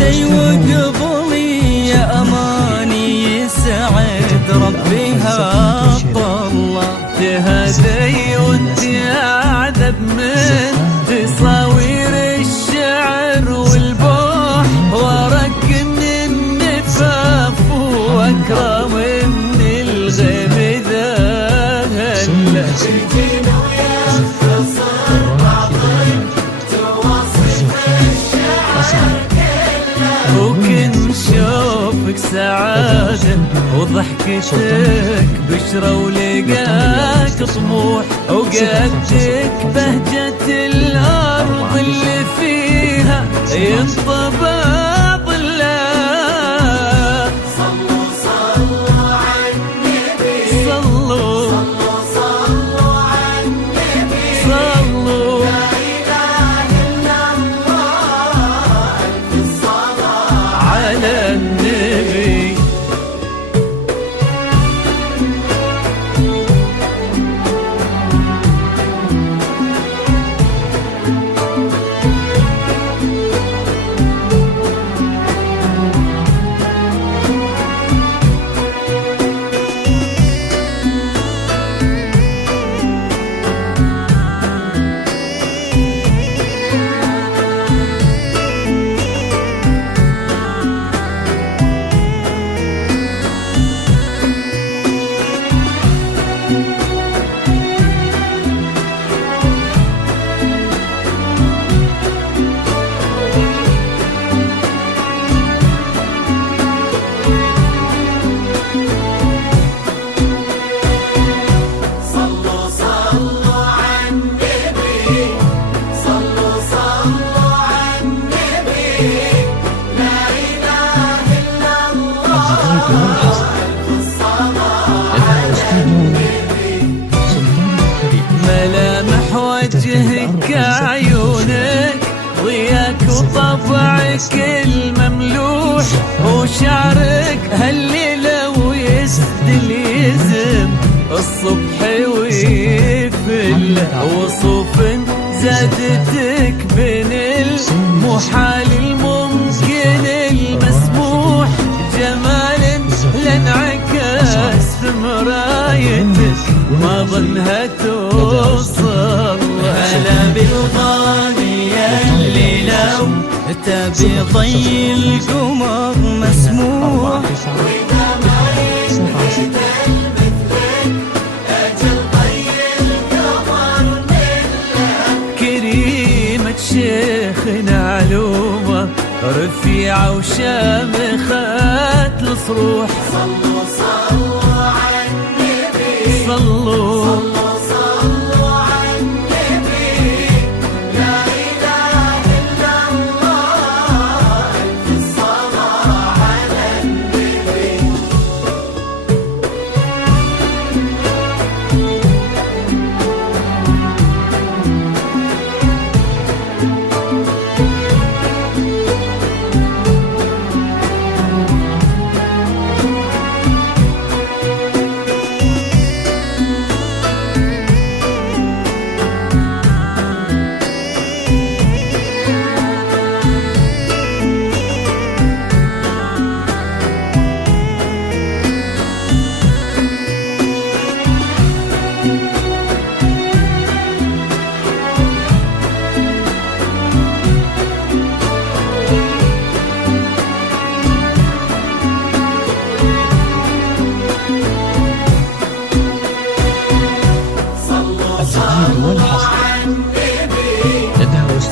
يدي وقبلي يا أماني يسعد ربي هالله. تهدي وتعذب من تصاوير الشعر والبوح، واركن النفاف واكرم من الغيب ذهل. شفتينا ويا تصر بعضك توصف الشعر كله، وكن شوفك سعادة وضحكتك بشرة ولقاك طموح، وقدك بهجة الأرض اللي فيها ينطبع ظلها. صلوا صلوا على النبي، صلوا صلوا صلوا على النبي، صلوا لا إله إلا الله ألف الصلاة على النبي. ملامح وجهك عيونك ضياك وطبعك المملوح، وشعرك هالليلة ويسدل يزم الصبح ويفل، وصوف زادتك بين المحال الممكن المسموح، جمال لانعكاس في مرايتك ما ظنها توصل. هلا بالغالي اللي لو تبي ضي القمر مسموح، وإذا ما ينحدى مثلك أجل ضي القمر منه. كريمة شيخنا علومة رفيعة وشامخة الصروح، صلوا صلوا على النبي، صلوا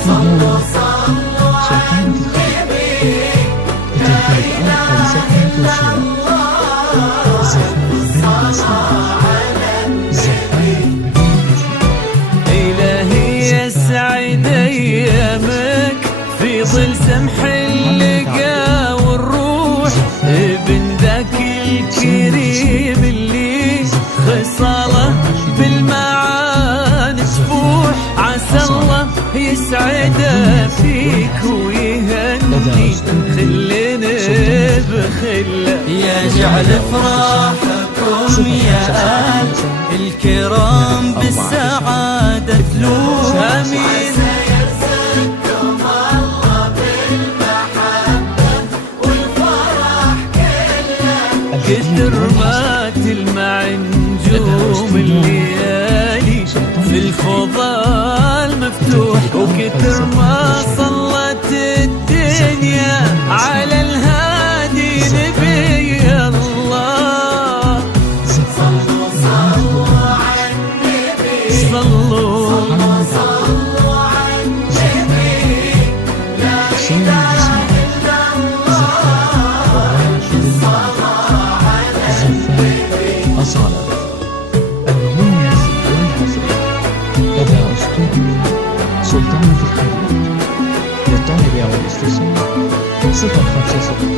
صلوا صلوا على النبي، لا إله إلا الله ألف الصلاة على النبي. إلهي يسعد أيامك في ظل سمح اللقا والروح، ابن ذاك الكريم اللي خصاله بالمعاني تفوح، عسى الله يسعد فيك ويهني خلنا بخله، يجعل افراحكم يا آل الكرام بالسعادة تلوح. آمين. يرزقكم الله بالمحبة كثر ما تلمع نجوم الليالي في الفضاء المفتوح، وكثر ما صلت الدنيا على الهادي نبي الله. صلوا صلوا على النبي، صلوا صلوا على النبي، لا إله إلا الله، الصلاة على النبي. أصالة المميز والحصري لدى أسطورة سلطان في الخدمة. للطالب أو الاستفسار 050